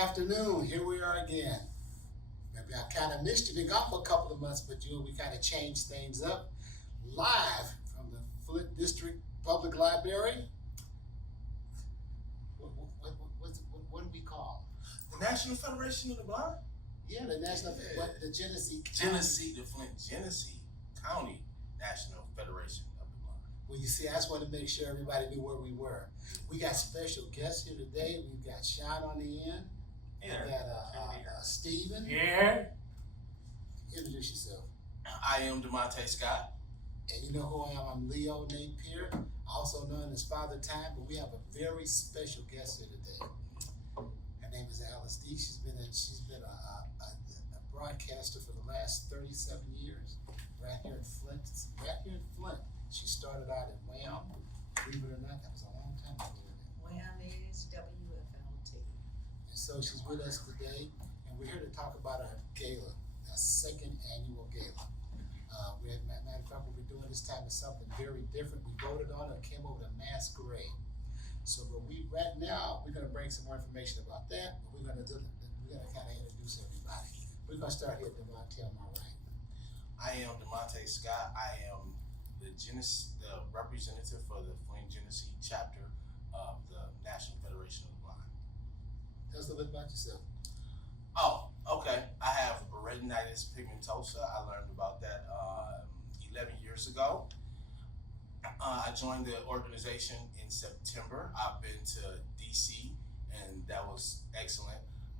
afternoon. Here we are again. Maybe I kind of missed you. Been gone for a couple of months, but we kind of changed things up. Live from the Flint District Public Library. What do we call? The National Federation of the Blind? Yeah, the National, the Genesee. The Flint Genesee County National Federation of the Blind. Well, you see, I just wanted to make sure everybody knew where we were. We got special guests here today. We've got Sean on the end. Hey We there. got Stephen. Yeah. Introduce yourself. I am DeMonte Scott. And you know who I am? I'm Leo Napier, also known as Father Time, but we have a very special guest here today. Her name is Alice D. She's been a broadcaster for the last 37 years, right here in Flint. She started out at Wham. Believe it or not, that was a long time ago. Wham is WFLT. And so she's with us today, and we're here to talk about our gala, our second annual gala. Matter of fact, what we're doing this time is something very different. We voted on it, came over to Masquerade. So, but right now, we're gonna bring some more information about that, but we're gonna kind of introduce everybody. We're gonna start here at DeMonte on my right. I am DeMonte Scott. I am the representative for the Flint Genesee chapter of the National Federation of the Blind. Tell us a little bit about yourself. Oh, okay. I have retinitis pigmentosa. I learned about that 11 years ago. I joined the organization in September. I've been to DC, and that was excellent.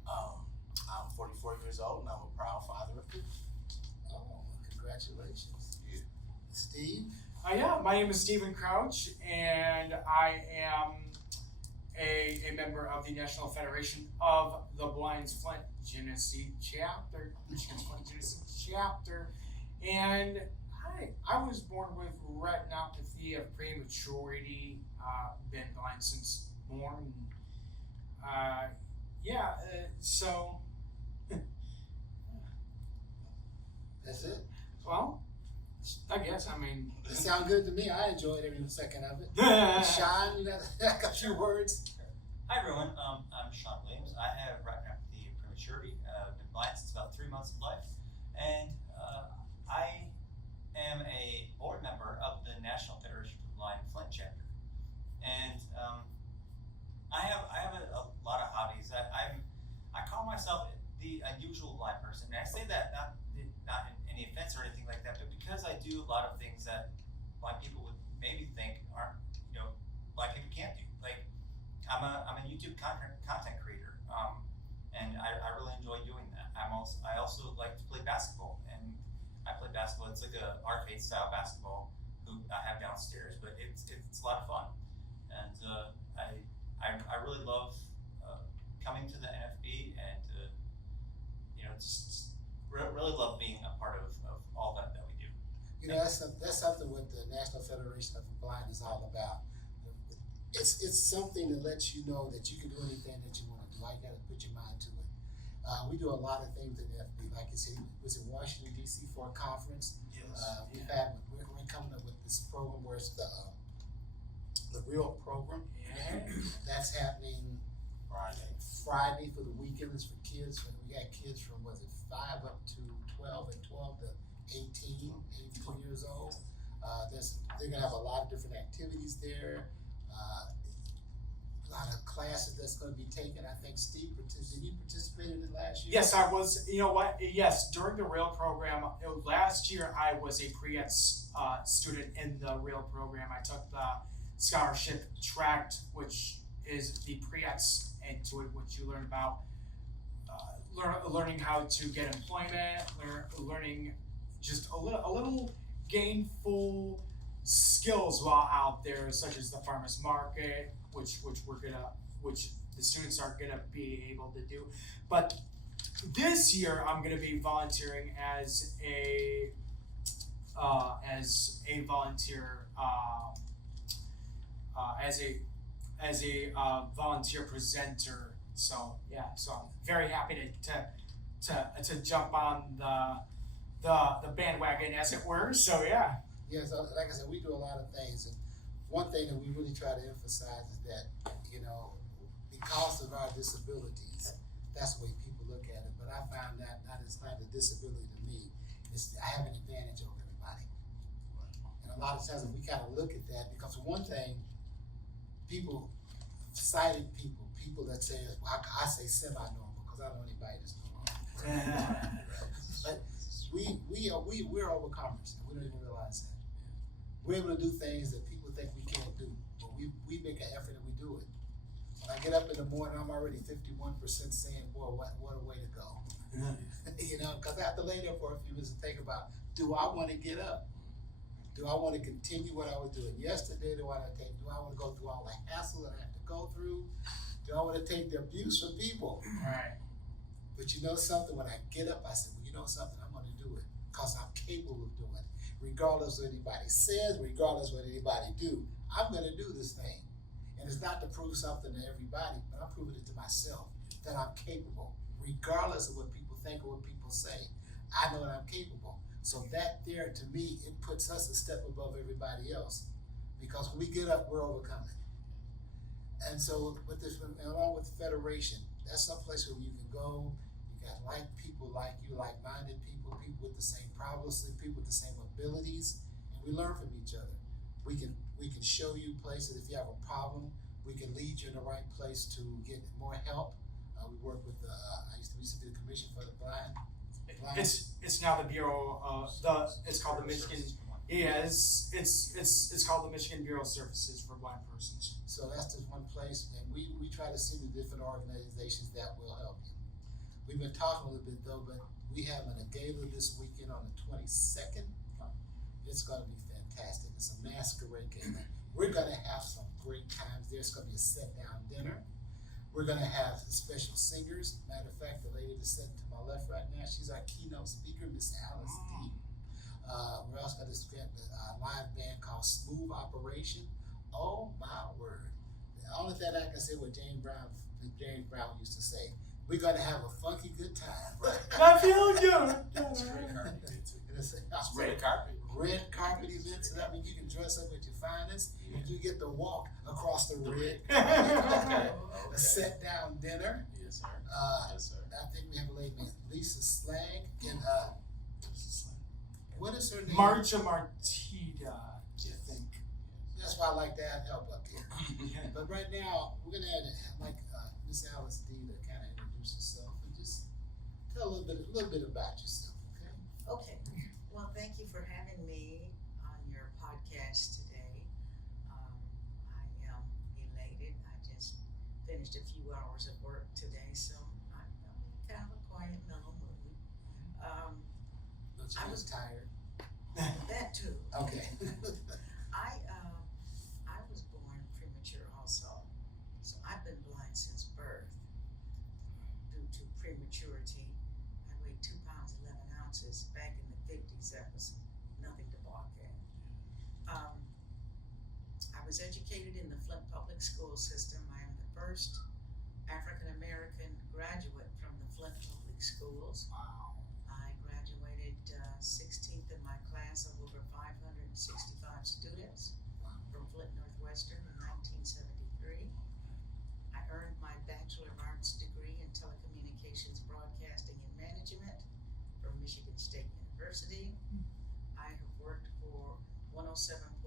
I'm 44 years old, and I'm a proud father of two. Oh, congratulations. Yeah. Steve? Yeah, my name is Stephen Crouch, and I am a member of the National Federation of the Blind's Flint Genesee chapter, Michigan's Flint Genesee chapter, and I was born with retinopathy of prematurity, been blind since born. So That's it? well, I guess It sounds good to me. I enjoyed every second of it. Sean, you got a few words? Hi everyone, I'm Sean Williams. I have retinopathy of prematurity. I've been blind since about 3 months of life, and I am a board member of the National Federation of the Blind Flint chapter. And I have a lot of hobbies. I call myself the unusual blind person, and I say that not in any offense or anything like that, but because I do a lot of things that blind people would maybe think aren't, blind people can't do. Like I'm a YouTube content creator, and I really enjoy doing that. I also like to play basketball, and I play basketball. It's like a arcade style basketball hoop I have downstairs, but it's a lot of fun, and I really love coming to the NFB and just really love being a part of all that we do. That's something what the National Federation of the Blind is all about. It's something that lets you know that you can do anything that you want to do. All you got to put your mind to it. We do a lot of things in the FB. Like I said, was in Washington D.C. for a conference. Yes. We're coming up with this program where it's the real program. That's happening Friday for the weekend. It's for kids. We got kids from 5 up to 12 and 12 to 18 years old. They're gonna have a lot of different activities there. A lot of classes that's going to be taken. I think Steve, did you participate in it last year? yes, I was. You know what? Yes, during the rail program last year, I was a pre-ETS student in the rail program. I took the scholarship tract, which is the pre-ETS into it, which you learn about learning how to get employment, learning just a little gainful skills while out there, such as the farmers market, which the students are gonna be able to do. But this year, I'm gonna be volunteering as a volunteer, as a volunteer presenter. So yeah, so I'm very happy to jump on the bandwagon, as it were. So yeah. Yeah, so like I said, we do a lot of things, and one thing that we really try to emphasize is that, because of our disabilities, that's the way people look at it, but I found that it's not a disability to me, I have an advantage over everybody. And a lot of times we kind of look at that, because for one thing, sighted people that say, well, I say semi-normal, because I don't know anybody that's normal. But we're overcomers, and we don't even realize that. We're able to do things that people think we can't do, but we make an effort and we do it. When I get up in the morning, I'm already 51% saying, boy, what a way to go. You know, because I have to lay there for a few minutes and think about, do I want to get up? Do I want to continue what I was doing yesterday? Do I want to go through all the hassle that I have to go through? Do I want to take the abuse from people? Right. But you know something, when I get up, I say, well, you know something, I'm going to do it, because I'm capable of doing it. Regardless of what anybody says, regardless of what anybody do, I'm going to do this thing. And it's not to prove something to everybody, but I'm proving it to myself, that I'm capable. Regardless of what people think or what people say, I know that I'm capable. So that there, to me, it puts us a step above everybody else. Because when we get up, we're overcoming. And so with this, along with the Federation, that's some place where you can go. You got people like you, like-minded people, people with the same problems, people with the same abilities, and we learn from each other. We can show you places. If you have a problem, we can lead you in the right place to get more help. We work with we used to be the Commission for the Blind. It's now the Bureau of it's called the Michigan. Yeah, it's called the Michigan Bureau of Services for Blind Persons. So that's just one place, and we try to see the different organizations that will help you. We've been talking a little bit though, but we have a gala this weekend on the 22nd. It's gonna be fantastic. It's a Masquerade gala. We're gonna have some great times there. It's gonna be a sit-down dinner. We're gonna have special singers. Matter of fact, the lady that's sitting to my left right now, she's our keynote speaker, Miss Alice D. We're also gonna get a live band called Smooth Operation. Oh my word. The only thing I can say what James Brown used to say, we're gonna have a funky good time. I feel good. It's red carpet. Red carpet events, so that means you can dress up at your finest, and you get to walk across the red carpet. A sit-down dinner. Yes, sir. Yes, sir. I think we have a lady named Lisa Slag, and what is her name? Marcia Martita, I think. That's why I like to have help up here. But right now, we're gonna have Miss Alice D to kind of introduce herself and just tell a little bit about yourself, okay? Okay, well, thank you for having me on your podcast today. I am elated. I just finished a few hours of work today, so I'm kind of a quiet, mellow mood. But I you was was tired. That too. Okay. I was born premature also, so I've been blind since birth due to prematurity. I weighed 2 pounds 11 ounces. Back in the 50s, that was nothing to balk at. I was educated in the Flint public school system. I am the first African American graduate from the Flint public schools. Wow. I graduated 16th in my class of over 565 students from Flint Northwestern in 1973. I earned my Bachelor of Arts degree in Telecommunications, Broadcasting, and Management from Michigan State University. I have worked for 107.1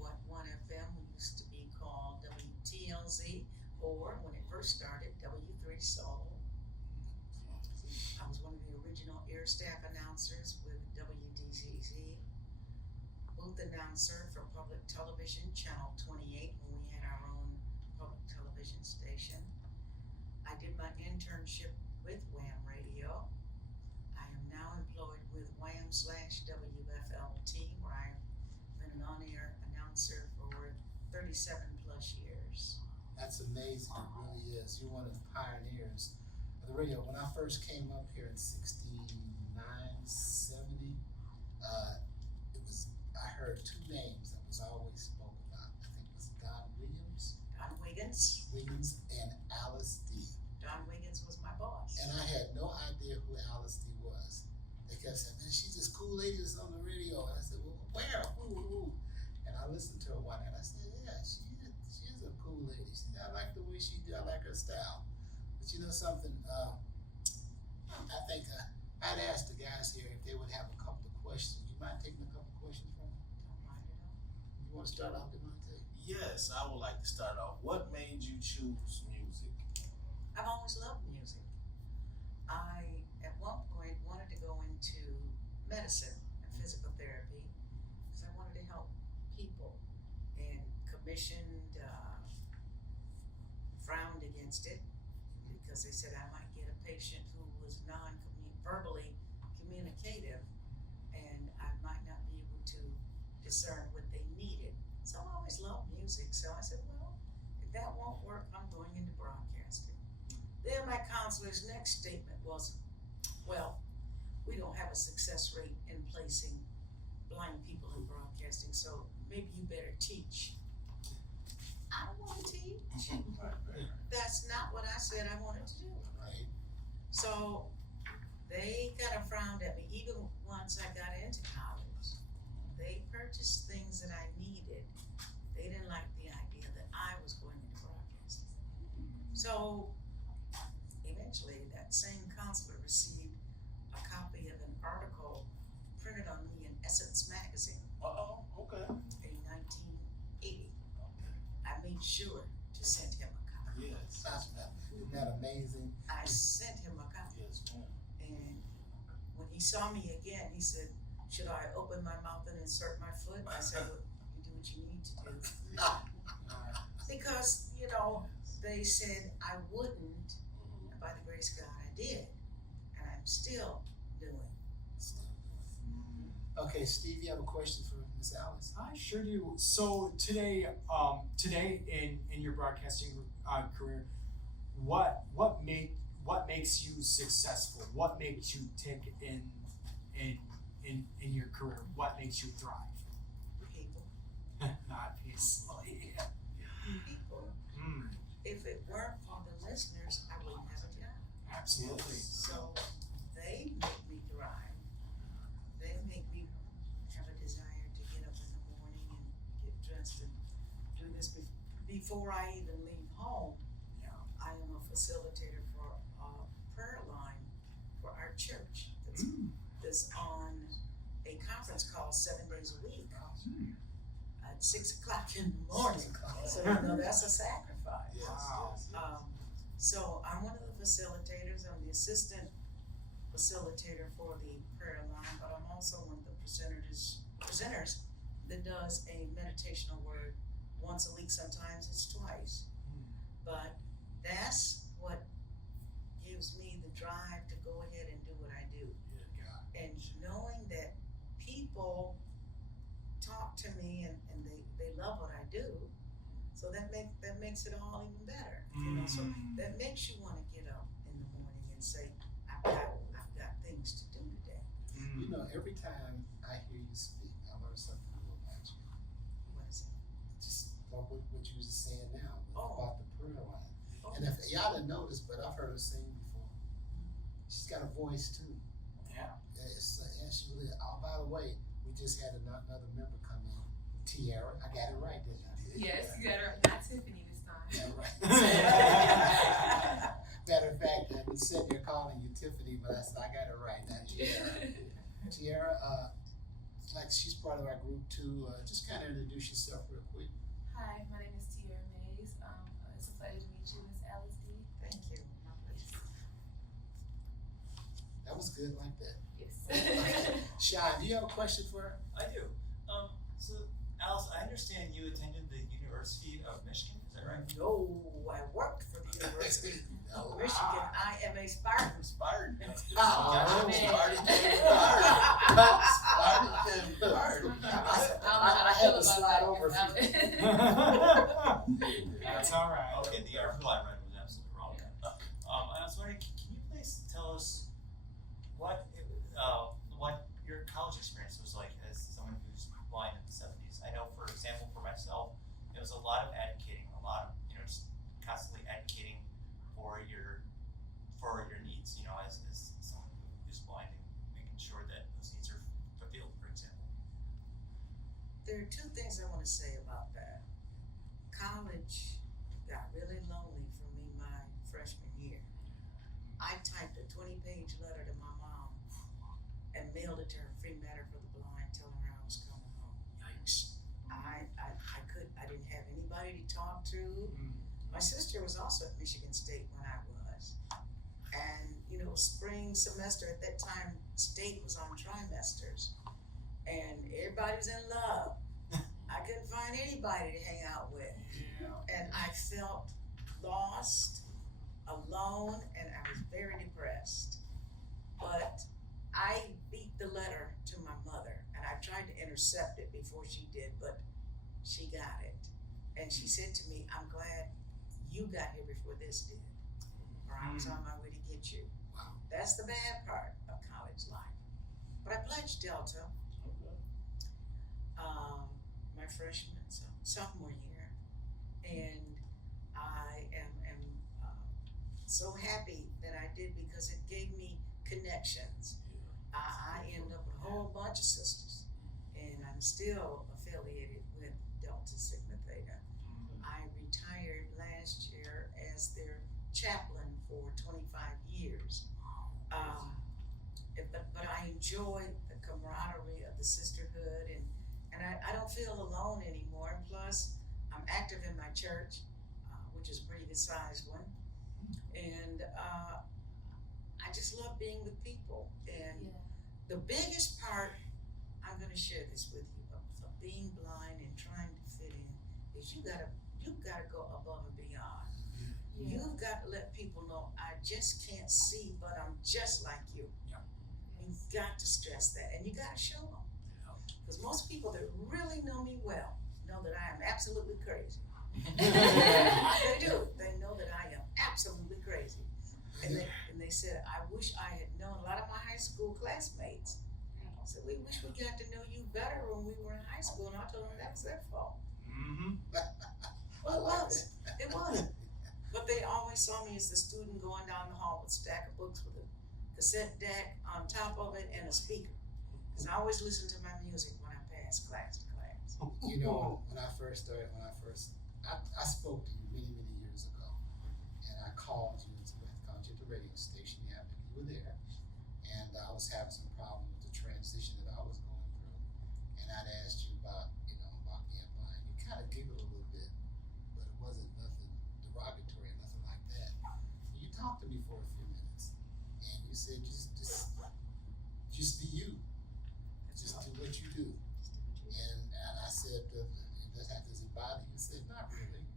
FM, who used to be called WTLZ, or when it first started, W3 Soul. I was one of the original air staff announcers with WDZZ, booth announcer for public television, Channel 28, when we had our own public television station. I did my internship with Wham Radio. I am now employed with Wham/WFLT, where I've been an on-air announcer for 37 plus years. That's amazing, it really is. You're one of the pioneers of the radio. When I first came up here in 69, 70, I heard two names that was always spoken about. I think it was Don Williams and Alice D. Don Wiggins was my boss. And I had no idea who Alice D was. They kept saying, man, she's this cool lady that's on the radio. And I said, well, where? Who? And I listened to her one night. I said, yeah, she is a cool lady. I like the way she do. I like her style. But you know something? I think, I'd ask the guys here if they would have a couple of questions. You mind taking a couple of questions from me? Don't mind at all. You wanna start off, Demonte? Yes, I would like to start off. What made you choose music? I've always loved music. I, at one point, wanted to go into medicine and physical therapy because I wanted to help people, and commissioned, frowned against it because they said I might get a patient who was verbally communicative, and I might not be able to discern what they needed. So I always loved music, so I said, well, if that won't work, I'm going into broadcasting. Then my counselor's next statement was, well, we don't have a success rate in placing blind people in broadcasting, so maybe you better teach. I don't want to teach. That's not what I said I wanted to do. Right. So they kind of frowned at me, even once I got into college. They purchased things that I needed. They didn't like the idea that I was going into broadcasting. So eventually that same counselor received a copy of an article printed on me in Essence magazine Okay. in 1980. I made sure to send him a copy. Yes. Isn't that amazing? I sent him a copy. Yes, ma'am. And when he saw me again, he said, should I open my mouth and insert my foot? I said, well, you do what you need to do. Because, you know, they said I wouldn't, and by the grace of God, I did. And I'm still doing. Okay, Steve, you have a question for Miss Alice? I sure do. So today in your broadcasting career, what makes you successful? What makes you tick in your career? What makes you thrive? People. Obviously. People. Mm, If it weren't for the listeners, I wouldn't have a job. absolutely. So they make me thrive. They make me have a desire to get up in the morning and get dressed and do this before I even leave home. Yeah. I am a facilitator for a prayer line for our church that's on a conference call 7 days a week at 6 o'clock in the morning. So you know that's a sacrifice. Yes, Wow. yes, yes. So I'm one of the facilitators. I'm the assistant facilitator for the prayer line, but I'm also one of the presenters that does a meditational word once a week. Sometimes it's twice. But that's what gives me the drive to go ahead and do what I do. And knowing that people talk to me and they love what I do, so that makes it all even better. You know, so that makes you want to get up in the morning and say, I've got things to do today. You know, every time I hear you speak, I learn something new about you. What is it? Just like what you was saying now Oh. about the prayer line. Oh, And if y'all didn't notice, but I've heard her sing before. She's got a voice too. Yeah. And she really, oh, by the way, we just had another member come in, Tiara. I got it right, didn't I? Yes, you got her. Not Tiffany this time. Yeah, right. Matter of fact, I've been sitting here calling you Tiffany, but I said I got it right. Not Tiara. Tiara, like she's part of our group too. Just kind of introduce yourself real quick. Hi, my name is Tiara Mays. It's a pleasure to meet you, Miss Alice D. Thank you. My pleasure. That was good like that. Yes. Sean, do you have a question for her? I do. So Alice, I understand you attended the University of Michigan, is that right? No, I worked for the University No. of Michigan. I am a Spartan. Spartan. Oh, man. Spartan. Spartan. I had to slide over. That's all right. Okay, the article I read was absolutely wrong. I was wondering, can you please tell us what your college experience was like as someone who's blind in the 70s? I know, for example, for myself, it was a lot of advocating, just constantly advocating for your needs, as someone who's blind, and making sure that those needs are fulfilled, for example. There are two things I want to say about that. College got really lonely for me my freshman year. I typed a 20-page 2-page letter to my mom and mailed it to her, free matter for the blind, telling her I was coming home. Yikes. I didn't have anybody to talk to. My sister was also at Michigan State when I was. And, spring semester at that time, state was on trimesters. And everybody was in love. I couldn't find anybody to hang out with. And I felt lost, alone, and I was very depressed. But I beat the letter to my mother, and I tried to intercept it before she did, but she got it. And she said to me, I'm glad you got here before this did, or I was on my way to get you. Wow. That's the bad part of college life. But I pledged Delta my freshman, sophomore year, and I am so happy that I did because it gave me connections. I ended up with a whole bunch of sisters, and I'm still affiliated with Delta Sigma Theta. I retired last year as their chaplain for 25 years. But I enjoy the camaraderie of the sisterhood, and I don't feel alone anymore. Plus, I'm active in my church, which is a pretty good sized one. And I just love being with people. And the biggest part, I'm gonna share this with you, of being blind and trying to fit in, is you've gotta go above and beyond. You've got to let people know, I just can't see, but I'm just like you. You've got to stress that, and you gotta show them. Because most people that really know me well know that I am absolutely crazy. They do. They know that I am absolutely crazy. And they said, I wish I had known. A lot of my high school classmates said, we wish we got to know you better when we were in high school. And I told them that was their fault. Well, it was. It was. But they always saw me as the student going down the hall with a stack of books with a cassette deck on top of it and a speaker. Because I always listened to my music when I passed class to class. When I first started, I spoke to you many, many years ago, and I called you at the radio station. You were there, and I was having some problem with the transition that I was going through, and I'd asked you about being blind. You kind of giggled a little bit, but it wasn't nothing derogatory or nothing like that. You talked to me for a few minutes, and you said just be you. Just do what you do. And I said, does it bother you? He said, not really.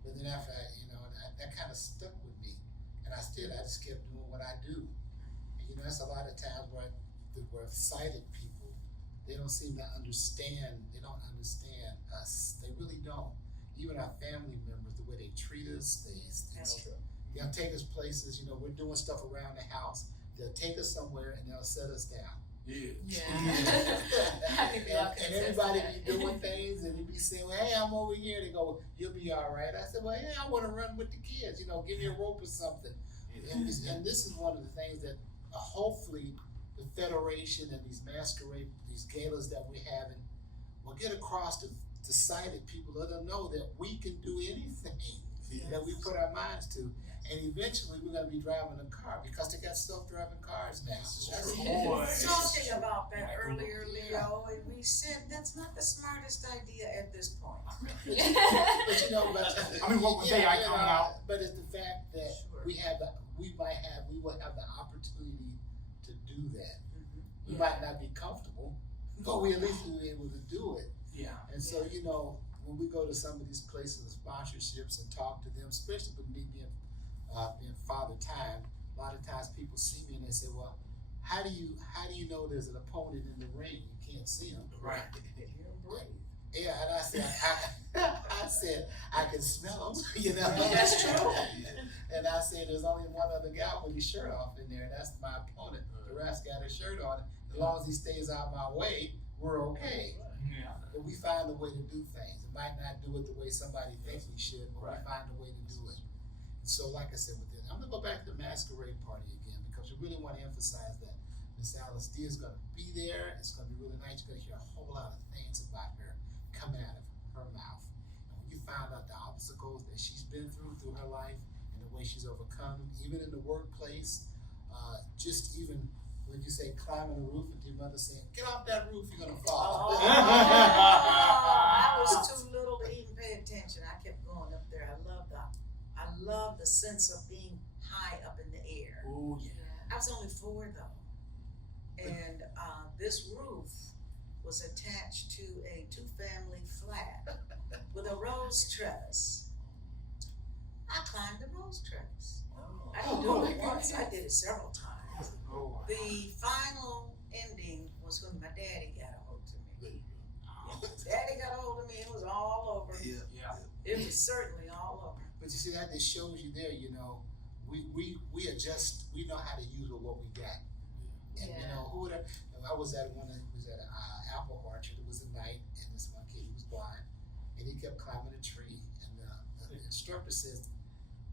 But then after that kind of stuck with me. And I just kept doing what I do. And that's a lot of times where sighted people, they don't seem to understand, they don't understand us. They really don't. Even our family members, the way they treat us, That's true. They'll take us places, we're doing stuff around the house. They'll take us somewhere and they'll set us down. Yeah. and everybody be doing things, and you be saying, well, hey, I'm over here. They go, you'll be all right. I said, well, hey, I want to run with the kids. Give me a rope or something. And this is one of the things that hopefully the Federation and these Masquerade, these galas that we're having, will get across to sighted people. Let them know that we can do anything that we put our minds to. And eventually we're going to be driving a car because they got self-driving cars now. Talking about that earlier, Leo, and we said that's not the smartest idea at this point. But I mean, what would they coming out? But it's the fact that we will have the opportunity to do that. We might not be comfortable, but we at least will be able to do it. Yeah. And so, when we go to some of these places of sponsorships and talk to them, especially with me being Father Time, a lot of times people see me and they say, well, how do you know there's an opponent in the ring? You can't see him. Right. Yeah, and I said, I can smell him, That's true. And I said, there's only one other guy with his shirt off in there, and that's my opponent. The rest got his shirt on. As long as he stays out my way, we're okay. Yeah. But we find a way to do things. We might not do it the way somebody thinks we should, but we find a way to do it. And so, like I said, with this, I'm gonna go back to the Masquerade party again because we really want to emphasize that Miss Alice D is gonna be there. It's gonna be really nice. You're gonna hear a whole lot of things about her coming out of her mouth. And when you find out the obstacles that she's been through her life and the way she's overcome, even in the workplace, just even when you say climbing the roof and your mother saying, "Get off that roof, you're gonna Oh, fall." I was too little to even pay attention. I kept going up there. I love the sense of being high up in the air. Ooh, yeah. I was only 4 though. And this roof was attached to a 2-family flat with a rose trellis. I climbed the rose trellis. I didn't do it once, I did it several times. Oh, The final ending was when my daddy got a hold of me. Daddy got a hold of me, it was all over. Yeah. yeah. It was certainly all over. But you see, that just shows you there, you know, we adjust, we know how to use what we got. And you know, who would have, I was at an apple orchard, it was a night, and this one kid, he was blind, and he kept climbing a tree, and the instructor says,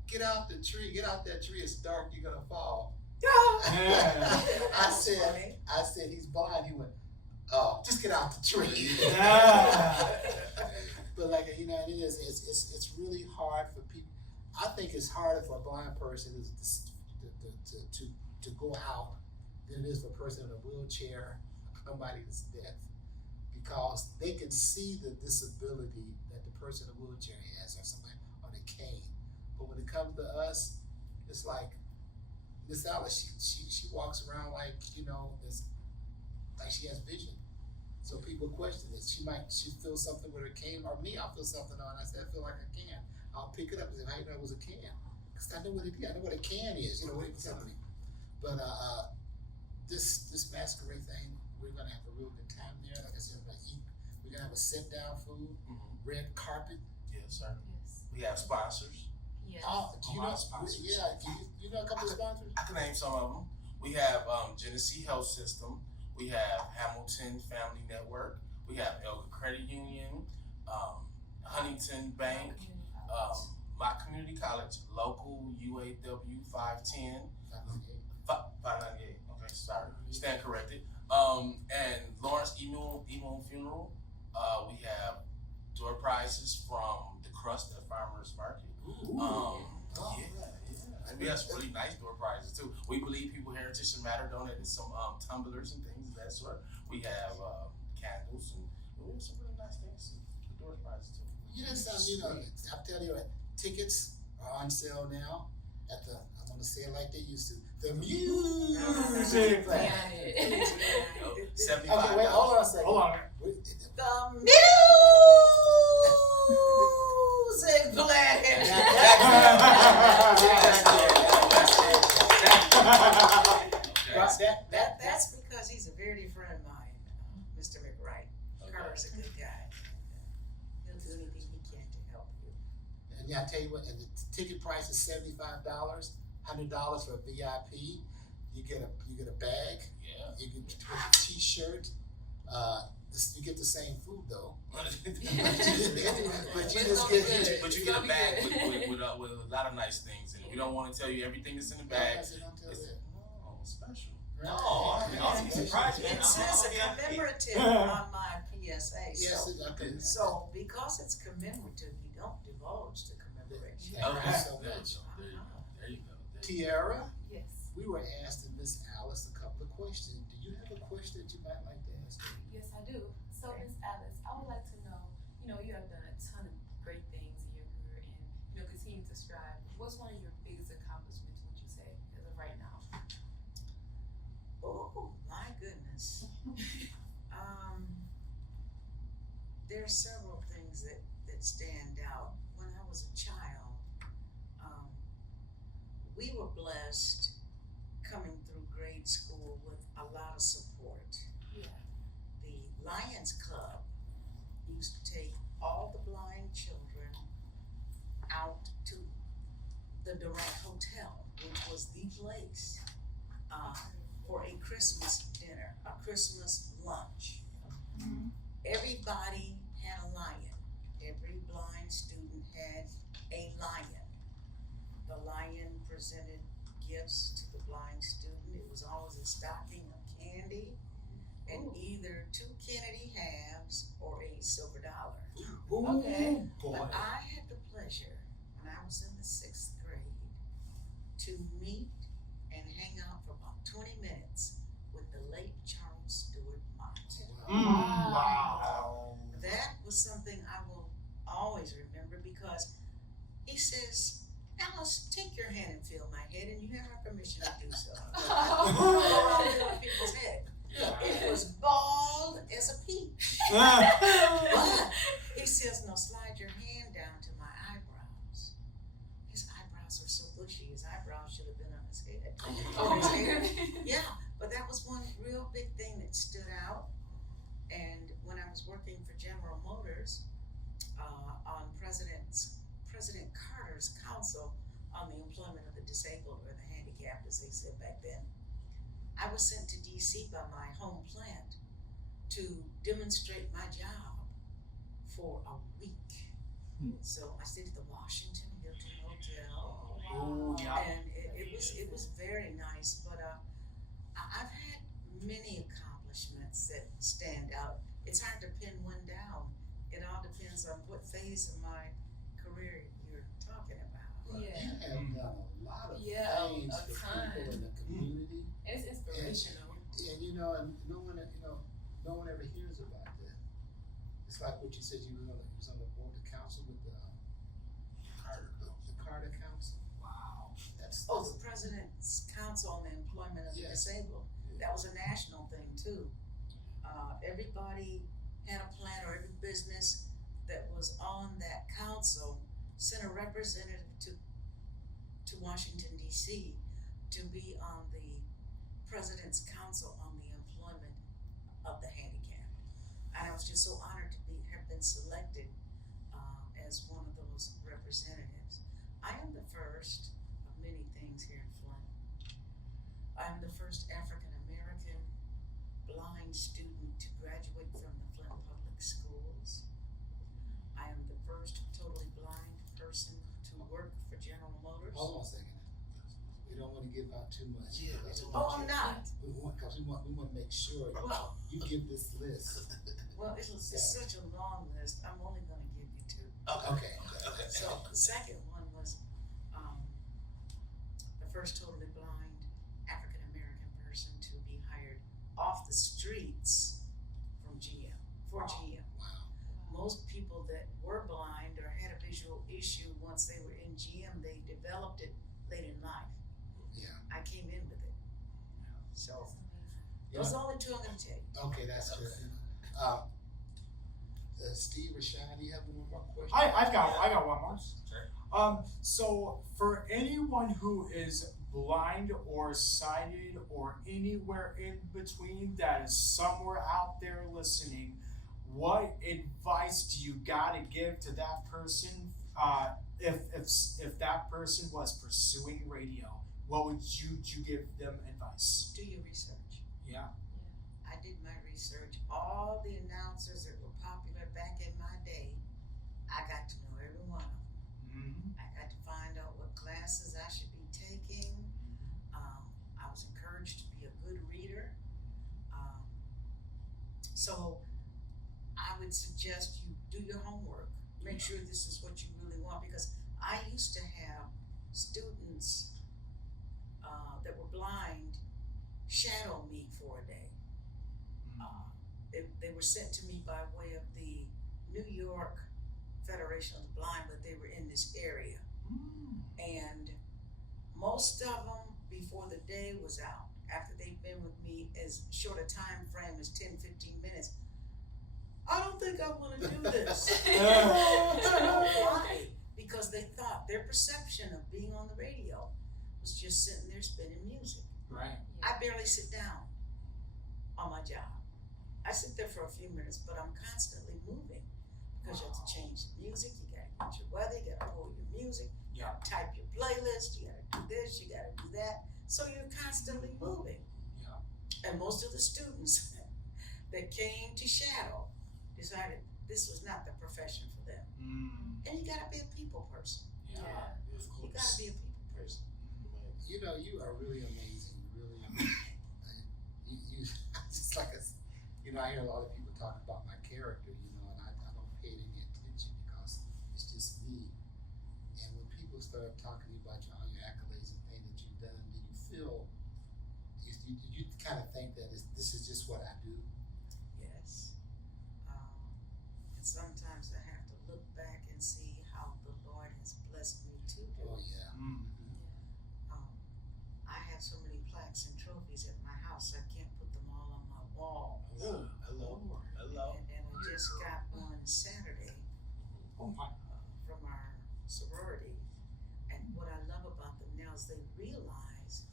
"Get out the tree, get out that tree, it's dark, you're gonna fall." I said, "He's blind." He went, "Oh, just get out the tree." But like, you know, it's really hard for people. I think it's harder for a blind person to go out than it is for a person in a wheelchair, somebody that's deaf, because they can see the disability that the person in a wheelchair has, or somebody on a cane. But when it comes to us, it's like Miss Alice. She walks around like, you know, like she has vision. So people question it. She feel something with her cane, or me, I'll feel something on. I said, I feel like a can. I'll pick it up and say, "How you know it was a can?" Because I know what it is. I know what a can is. You know what it's telling me. But this Masquerade thing, we're gonna have a real good time there. Like I said, we're gonna have a sit down food, red carpet. Yes, sir. Yes. We have sponsors. Yes. Oh, do you A lot know of sponsors. Yeah, you know a couple of sponsors? I can name some of them. We have Genesee Health System. We have Hamilton Family Network. We have Elder Credit Union, Huntington Bank, my community college, local UAW 510, 598. Okay, sorry, stand corrected. And Lawrence Emu Funeral. We have door prizes from the Crust at Farmers Market. And we have some really nice door prizes too. We believe people Heritage should Matter donated some tumblers and things of that sort. We have candles, and we have some really nice things. The door prizes too. You know something, you know, I'll tell you what, tickets are on sale now at the, I'm gonna say it like they used to, the music place. $75. Okay, wait, hold on a second. Hold on. The music playing. That's because he's a very dear friend of mine, Mr. McWright. Carter's a good guy. He'll do anything he can to help you. And yeah, I tell you what, and the ticket price is $75, $100 for a VIP. You get a bag. Yeah. You get a T-shirt. You get the same food though. But you just get. But you get a bag with a lot of nice things in it. We don't want to tell you everything that's in the bag. I said, don't tell that. Oh, special. Oh, I'm surprised, man. It says a I'm commemorative on my PSA, Yes, so, okay. so because it's commemorative, you don't divulge the commemoration. Yeah. Okay. So There much. you go. Tiara, Yes. we were asking Miss Alice a couple of questions. Do you have a question that you might like to ask her? Yes, I do. So, Miss Alice, I would like to know, you know, you have done a ton of great things in your career and, you know, continue to strive. What's one of your biggest accomplishments, would you say, as of right now? Oh, my goodness. There are several things that stand out. When I was a child, we were blessed coming through grade school with a lot of support. Yeah. The Lions Club used to take all the blind children out to the Durant Hotel, which was the place for a Christmas dinner, a Christmas lunch. Everybody had a lion. Every blind student had a lion. The lion presented gifts to the blind student. It was always a stocking of candy and either 2 Kennedy halves or a silver dollar. Okay. But I had the pleasure, when I was in the 6th grade, to meet and hang out out for about 20 minutes with the late Charles Stewart Mott. Wow. That was something I will always remember because he says, Alice, take your hand and feel my head, and you have my permission to do so. I don't go around feeling people's head. It was bald as a peach. But he says, no, slide your hand down to my eyebrows. His eyebrows were so bushy, his eyebrows should have been on his head. Oh, His hair. Yeah, but that was one real big thing that stood out. And when I was working for General Motors, on President Carter's Council on the Employment of the Disabled or the Handicapped, as they said back then, I was sent to DC by my home plant to demonstrate my job for a week. So I stayed at the Washington Hilton Hotel, Oh, yeah. and it was very nice. But I've had many accomplishments that stand out. It's hard to pin one down. It all depends on what phase of my career you're talking about. Yeah. You have done a lot of Yeah, things a for ton. people in the community. It's inspirational. And and no one ever hears about that. It's like what you said, you was on the board of council with the Carter Council. Wow. That's Oh, the President's Council on the Employment of the Yes. Disabled. That was a national thing too. Everybody had a plan, or every business that was on that council sent a representative to Washington DC to be on the President's Council on the Employment of the Handicapped. And I was just so honored to have been selected as one of those representatives. I am the first of many things here in Flint. I am the first African American blind student to graduate from the Flint Public Schools. I am the first totally blind person to work for General Motors. Hold on a second. We don't want to give out too much. Yeah, because we we don't Oh, want I'm you- not. we want to make sure Well, you give this list. it's such a long list. I'm only going to give you two. Okay. So the second one was the first totally blind African American person to be hired off the streets from GM for GM. Wow. Most people that were blind or had a visual issue, once they were in GM, they developed it late in life. Yeah. I came in with it. So Yeah. those are the only two I'm going to tell you. Okay, that's good. Steve, Rashad, do you have one more question? I got one more. Sure. So for anyone who is blind or sighted or anywhere in between that is somewhere out there listening, what advice do you gotta give to that person? If that person was pursuing radio, what would you give them advice? Do your research. Yeah. I did my research. All the announcers that were popular back in my day, I got to know every one of them. Mm-hmm. I got to find out what classes I should be taking. I was encouraged to be a good reader. So I would suggest you do your homework. Make sure this is what you really want, because I used to have students that were blind shadow me for a day. They were sent to me by way of the New York Federation of the Blind, but they were in this area. And most of them, before the day was out, after they've been with me as short a time frame as 10, 15 minutes, I don't think I want to do this. Why? Because they thought their perception of being on the radio was just sitting there spinning music. Right. I barely sit down on my job. I sit there for a few minutes, but I'm constantly moving because you have to change the music, you gotta get your weather, you gotta pull your music, you Yeah. gotta type your playlist, you gotta do this, you gotta do that. So you're constantly moving. Yeah. And most of the students that came to shadow decided this was not the profession for them. And you gotta be a people person. Yeah. You gotta be a people person. You know, you are really amazing, really amazing. You just like I hear a lot of people talk about my character, and I don't pay it any attention because it's just me. And when people start talking to you about all your accolades and things that you've done, do you feel did you kind of think that this is just what I do? Yes. And sometimes I have to look back and see how the Lord has blessed me to do. Oh, yeah. I have so many plaques and trophies at my house, I can't put them all on my wall. Hello. And I just got one Saturday Oh my. from our sorority. And what I love about them now is they realize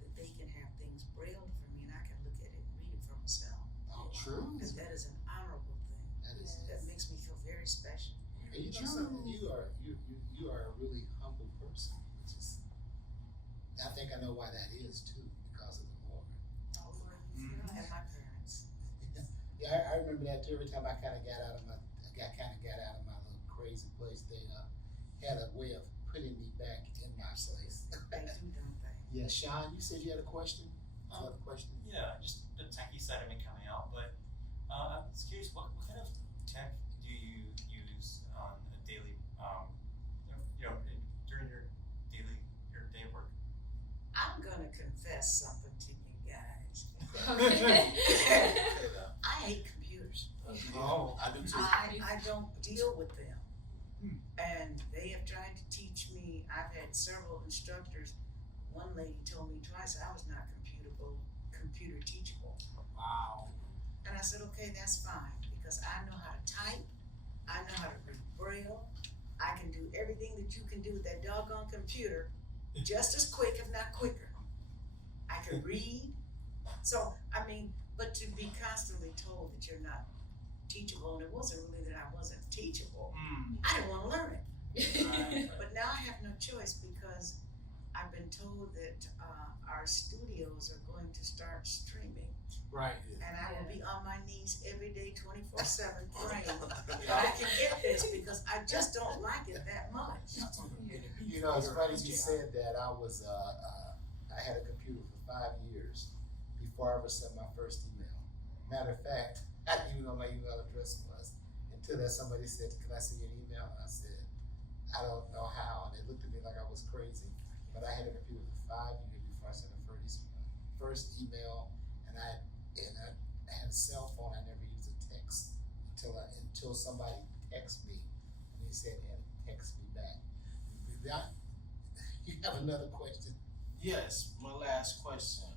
that they can have things brailled for me and I can look at it and read it for myself. Oh, true. And that is an honorable thing. That is. That makes me feel very special. And you know something, you are a really humble person, which is, I think I know why that is too, because of the Lord. Oh, Lord, and my parents. Yeah, I remember that too. Every time I kind of got out of my little crazy place, they had a way of putting me back in my place. They do, don't they? Yeah, Sean, you said you had a question? You have a question? Yeah, just the techie side of me coming out, but I'm just curious, what kind of tech do you use on a daily, during your day of work? I'm gonna confess something to you guys. Okay. I hate computers. Oh. I do too. I don't deal with them. And they have tried to teach me, I've had several instructors. One lady told me twice I was not computer teachable. Wow. And I said, okay, that's fine, because I know how to type, I know how to read Braille, I can do everything that you can do with that doggone computer, just as quick, if not quicker. I can read, so, I mean, but to be constantly told that you're not teachable, and it wasn't really that I wasn't teachable, I didn't wanna learn it. But now I have no choice because I've been told that our studios are going to start streaming. Right. And I will be on my knees every day, 24/7, praying that I can get this because I just don't like it that much. You know, it's funny you said that. I had a computer for 5 years before I ever sent my first email. Matter of fact, I didn't even know my email address was until that somebody said, "Can I send you an email?" And I said, "I don't know how." And they looked at me like I was crazy. But I had a computer for 5 years before I sent the first email, and I had a cell phone. I never used a text until somebody texted me, and they said they had to text me back. You have another question? Yes, my last question.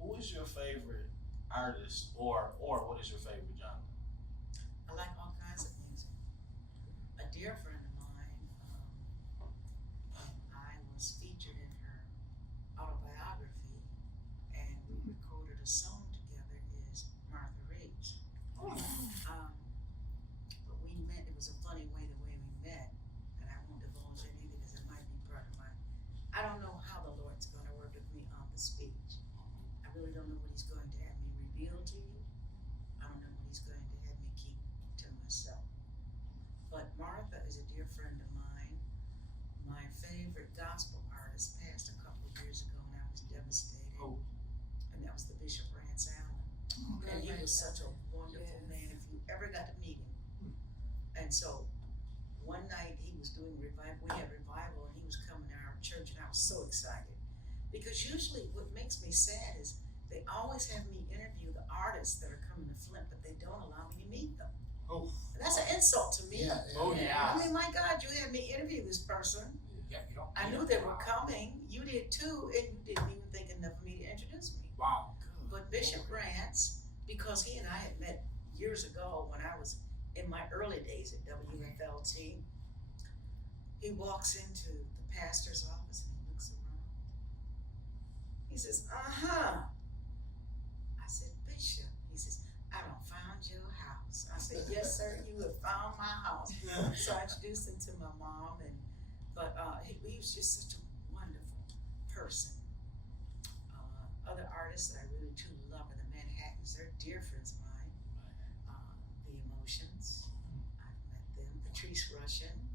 Who is your favorite artist, or what is your favorite genre? I like all kinds of music. A dear friend of mine, I was featured in her autobiography, and we recorded a song together, is Martha Reeves. But we met, it was a funny way the way we met, and I won't divulge it either because it might be part of I don't know how the Lord's gonna work with me on the speech. I really don't know what he's going to have me reveal to you. I don't know what he's going to have me keep to myself. But Martha is a dear friend of mine. My favorite gospel artist passed a couple of years ago and I was devastated. Oh. And that was the Bishop Rance Allen. And he was such a wonderful man, if you ever got to meet him. And so one night he was doing revival, we had revival, and he was coming to our church, and I was so excited. Because usually what makes me sad is they always have me interview the artists that are coming to Flint, but they don't allow me to meet them. Oh. And that's an insult to me. Yeah. Oh, yeah. I mean, my God, you had me interview this person. Yeah, you don't. I knew they were coming, you did too, and you didn't even think enough of me to introduce me. Wow. But Bishop Rance, because he and I had met years ago when I was in my early days at WFLT, he walks into the pastor's office and he looks around. He says, I said, Bishop. He says, I done found your house. I said, yes, sir, you have found my house. So I introduced him to my mom, but he was just such a wonderful person. Other artists that I really truly love are the Manhattans. They're dear friends of mine. The Emotions, I've met them. Patrice Rushen,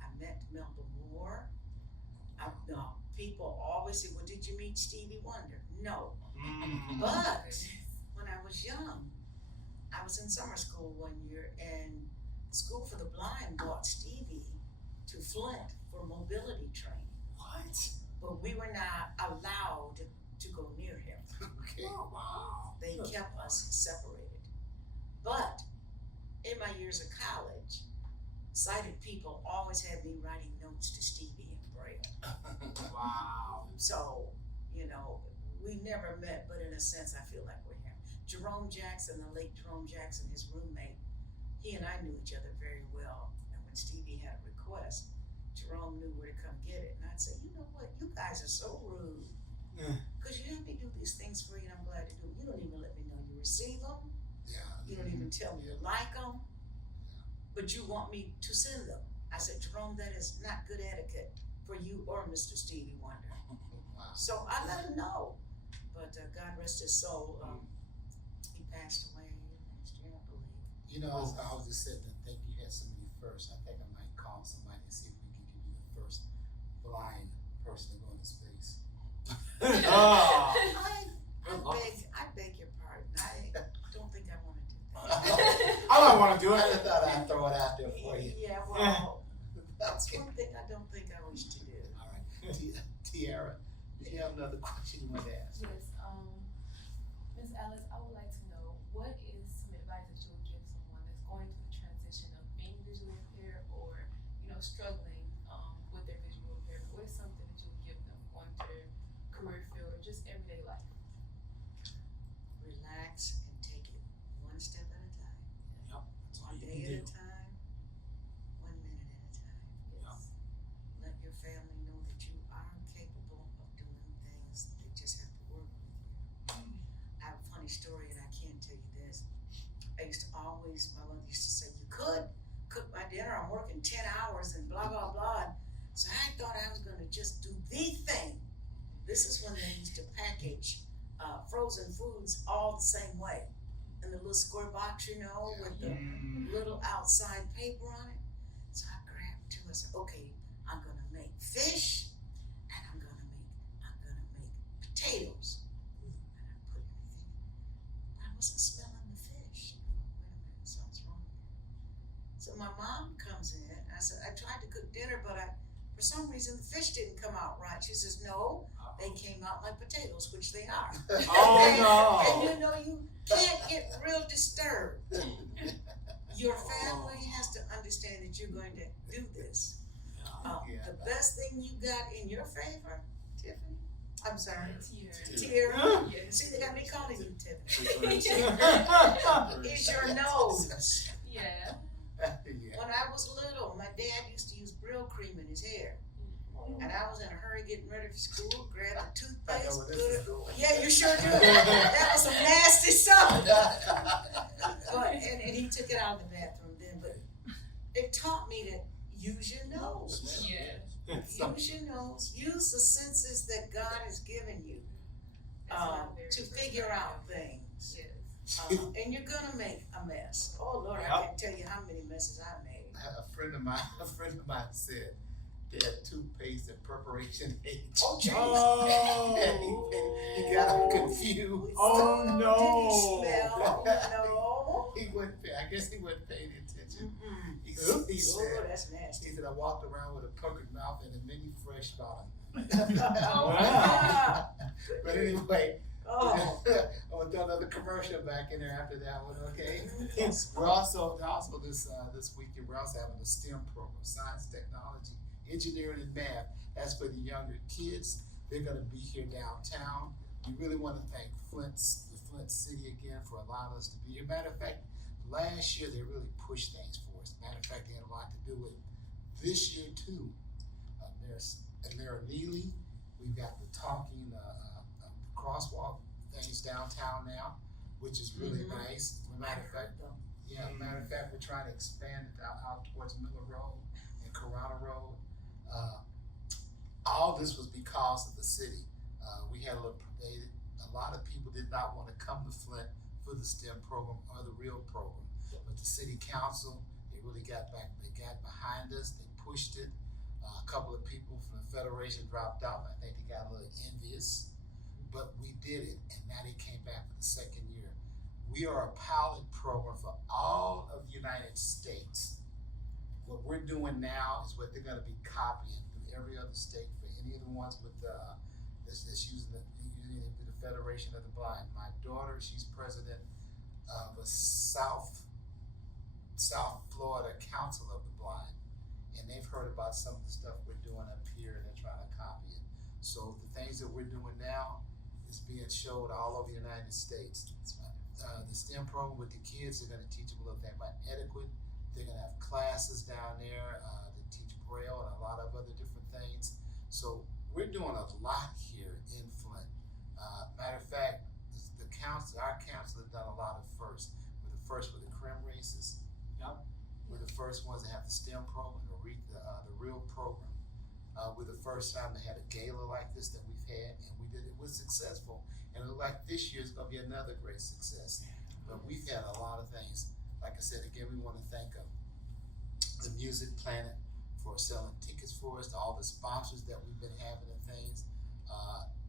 I met Melba Moore. People always say, well, did you meet Stevie Wonder? No. But when I was young, I was in summer school one year, and School for the Blind brought Stevie to Flint for mobility training. What? But we were not allowed to go Okay, wow. They kept us separated. But in my years of college, sighted people always had me writing notes to Stevie in Braille. Wow. So, you know, we never met, but in a sense, I feel like we're here. Jerome Jackson, the late Jerome Jackson, his roommate, he and I knew each other very well. And when Stevie had a request, Jerome knew where to come get it. And I'd say, you know what, you guys are so rude. Because you have me do these things for you, and I'm glad to do them. You don't even let me know you receive them. Yeah. You don't even tell me you like them. But you want me to send them. I said, Jerome, that is not good etiquette for you or Mr. Stevie Wonder. Wow. So I let him know. But God rest his soul, he passed away last year, I believe. You know, I was just sitting and thinking you had so many firsts. I think I might call somebody and see if we can give you the first blind person to go into space. Oh. I beg your pardon. I don't think I want to do that. I don't want to do I it. just thought I'd throw it out there for you. Yeah, well, that's one thing I don't think I wish to do. All right. Tiara, did you have another question you want to ask? Yes, Ms. Alice, I would like to know, what is some advice that you would give someone that's going through the transition of being visually impaired or, you know, struggling with their visual impairment? What is something that you would give them going through their career field or just everyday life? Relax and take it one step at a time. That's all One you day can at do. a time, 1 minute at a time. Yes. Let your family know that you are capable of doing things. They just have to work with you. I have a funny story, and I can't tell you this. I used to always, my mother used to say, you could cook my dinner. I'm working 10 hours and blah, blah, blah. So I thought I was going to just do the thing. This is when they used to package frozen foods all the same way. In the little square box, you know, with the little outside paper on it. So I grabbed two. I said, okay, I'm gonna make fish, and I'm gonna make potatoes. And I put everything, but I wasn't smelling the fish. I thought, wait a minute, something's wrong here. So my mom comes in, and I said, I tried to cook dinner, but for some reason the fish didn't come out right. She says, no, they came out like potatoes, which they are. Oh, And you know, you can't get real disturbed. Your family has to understand that you're going to do this. Yeah. The best thing you got in your favor, Tiffany, I'm sorry, Tear. Tira, Yes. see, they got me calling you Tiffany, is your nose. Yeah. Yeah. When I was little, my dad used to use Brill cream in his hair. And I was in a hurry getting ready for school, grabbed a I know toothpaste, where this put is it. going. Yeah, you sure do. That was some nasty stuff. But, and he took it out of the bathroom then, but it taught me to use your nose. Yeah. Use your nose, use the senses that God has given you That's what I'm very to good figure at. out things. Yes. And you're gonna make a mess. Oh Lord, I Yep. can't tell you how many messes I made. A friend of mine said they had toothpaste and preparation age. Oh, jeez. Oh. He got confused. Oh, no. Did he smell? No. He wasn't. I guess he wasn't paying attention. Mm-mm. He Oh, said. that's nasty. He said I walked around with a puckered mouth and a mini fresh bottom. Oh, Wow. But anyway, Oh. I'm gonna throw another commercial back in there after that one, okay? We're also this weekend we're also having a STEM program, science, technology, engineering, and math. That's for the younger kids. They're gonna be here downtown. We really want to thank the Flint City again for allowing us to be here. Matter of fact, last year they really pushed things for us. Matter of fact, they had a lot to do with this year too. There's Neely. We've got the talking crosswalk things downtown now, which is really nice. Matter of fact, we're trying to expand it out towards Miller Road and Corona Road. All this was because of the city. We had a lot of people did not want to come to Flint for the STEM program or the real program, but the city council, they really got behind us, they pushed it. A couple of people from the Federation dropped out. I think they got a little envious, but we did it, and now they came back for the second year. We are a pilot program for all of the United States. What we're doing now is what they're gonna be copying through every other state for any of the ones with the that's using the Federation of the Blind. My daughter, she's president of a South Florida Council of the Blind, and they've heard about some of the stuff we're doing up here, and they're trying to copy it. So the things that we're doing now is being showed all over the United States. The STEM program with the kids, they're going to teach them a little thing about etiquette. They're going to have classes down there to teach Braille and a lot of other different things. So we're doing a lot here in Flint. Matter of fact, our council have done a lot at first. We're the first with the creme races. Yep. We're the first ones that have the STEM program, the real program. We're the first time they had a gala like this that we've had, and it was successful. And it looked like this year's gonna be another great success. But we've had a lot of things. Like I said, again, we wanna thank the Music Planet for selling tickets for us, all the sponsors that we've been having and things.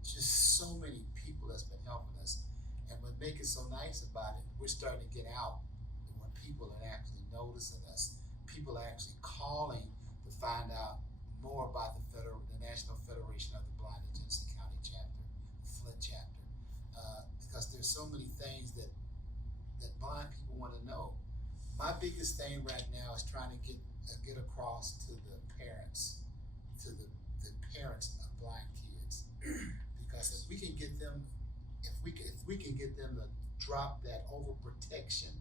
Just so many people that's been helping us. And what makes it so nice about it, we're starting to get out. And when people are actually noticing us, people are actually calling to find out more about the National Federation of the Blind in Genesee County chapter, the Flint chapter. Because there's so many things that blind people want to know. My biggest thing right now is trying to get across to the parents, of blind kids. Because if we can get them to drop that overprotection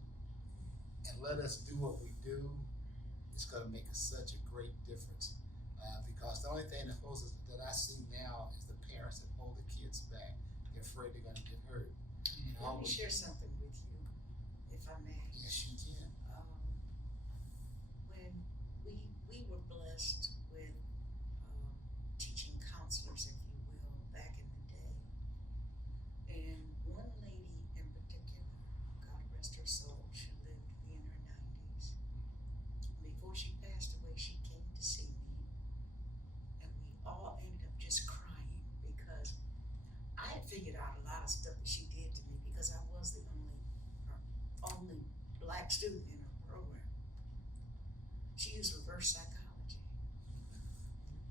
and let us do what we do, it's gonna make such a great difference. Because the only thing that I see now is the parents that hold the kids back. They're afraid they're gonna get hurt. Let me share something with you, if I may. Yes, you can. When we were blessed with teaching counselors, if you will, back in the day, and one lady in particular, God rest her soul, she lived in her 90s. Before she passed away, she came to see me, and we all ended up just crying because I had figured out a lot of stuff that she did to me because I was her only black student in her program. She used reverse psychology.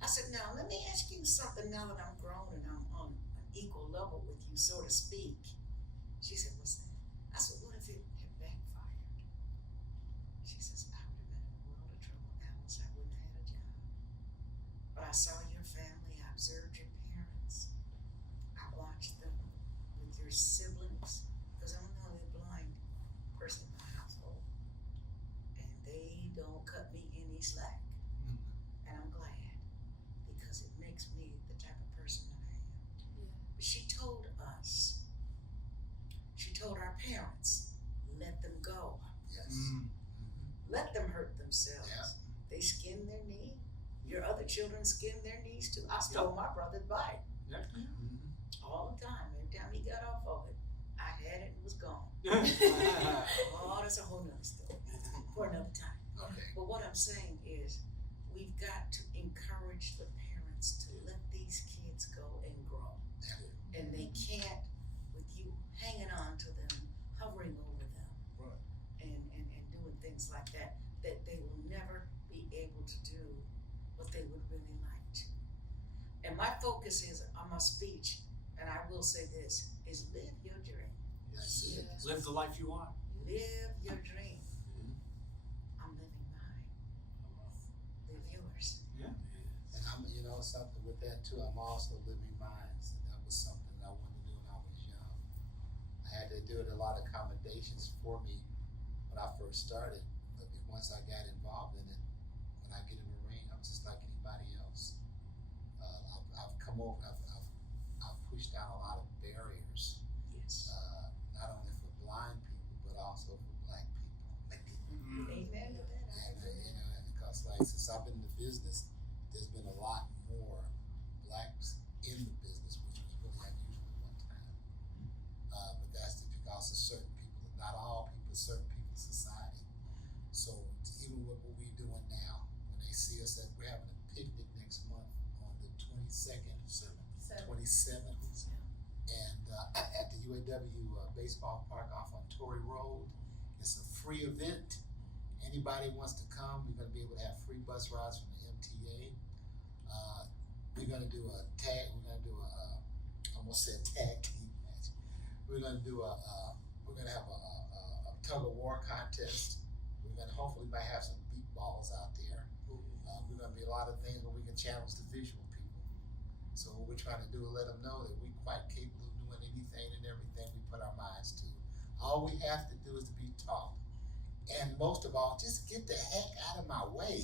I said, now let me ask you something now that I'm grown and I'm on an equal level with you, so to speak. She said, what's that? I said, what if it had backfired? She says, I would have been in a world of trouble, Alice. I wouldn't have had a job. But I saw your family, I observed your parents. I watched them with your siblings, because I'm the only blind person in my household. And they don't cut me any slack. And I'm glad, because it makes me the type of person that I am. Yeah. But she told our parents, let them go. Yes. Let them hurt themselves. Yeah. They skinned their knee. Your other children skinned their knees too. I stole my brother's bike all the time. Every time he got off of it, I had it and was gone. Oh, that's a whole nother story for another time. Okay. But what I'm saying is, we've got to encourage the parents to let these kids go and grow. Yeah. And they can't, with you hanging on to them, hovering over them, Right. and doing things like that they will never be able to do what they would really like to. And my focus is on my speech, and I will say this, is live your dream. That's it. Yeah. Live the life you want. Live your dream. I'm living mine. Live yours. And I'm, something with that too, I'm also living mine. So that was something that I wanted to do when I was young. I had to do a lot of accommodations for me when I first started, but once I got involved in it, when I get in the ring, I'm just like anybody else. I've come over, I've pushed down a lot of barriers, Yes. not only for blind people, but also for black people. Amen to that. I agree. And because since I've been in the business, there's been a lot more blacks in the business, which was really unusual at one time. But that's because of certain people, not all people, certain people in society. So even with what we're doing now, when they see us we're having a picnic next month on the 27th, and at the UAW baseball park off on Torrey Road. It's a free event. Anybody wants to come, we're gonna be able to have free bus rides from the MTA. We're gonna do a almost said tag team match. We're gonna do we're gonna have a tug of war contest. We're gonna hopefully might have some beat balls out there. We're gonna be a lot of things where we can challenge the visual people. So what we're trying to do is let them know that we're quite capable of doing anything and everything we put our minds to. All we have to do is to be taught. And most of all, just get the heck out of my way.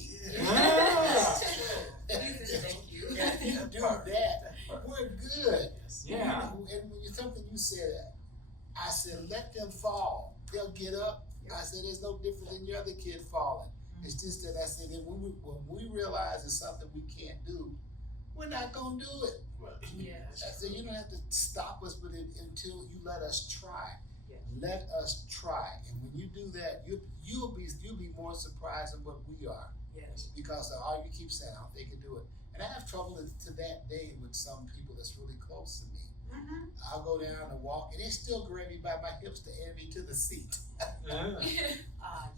Thank you. If you do that, we're good. Yeah. And when something you said, I said, let them fall. They'll get up. I said, there's no different than your other kid falling. It's just that I said, that when we realize it's something we can't do, we're not gonna do it. Right. Yeah. I said, you don't have to stop us with it until you let us try. Yeah. Let us try. And when you do that, you'll be more surprised than what we are. Yes. Because of all you keep saying, I don't think they can do it. And I have trouble to that day with some people that's really close to me. Mm-hmm. I'll go down and walk, and they still grab me by my hips to add me to the seat.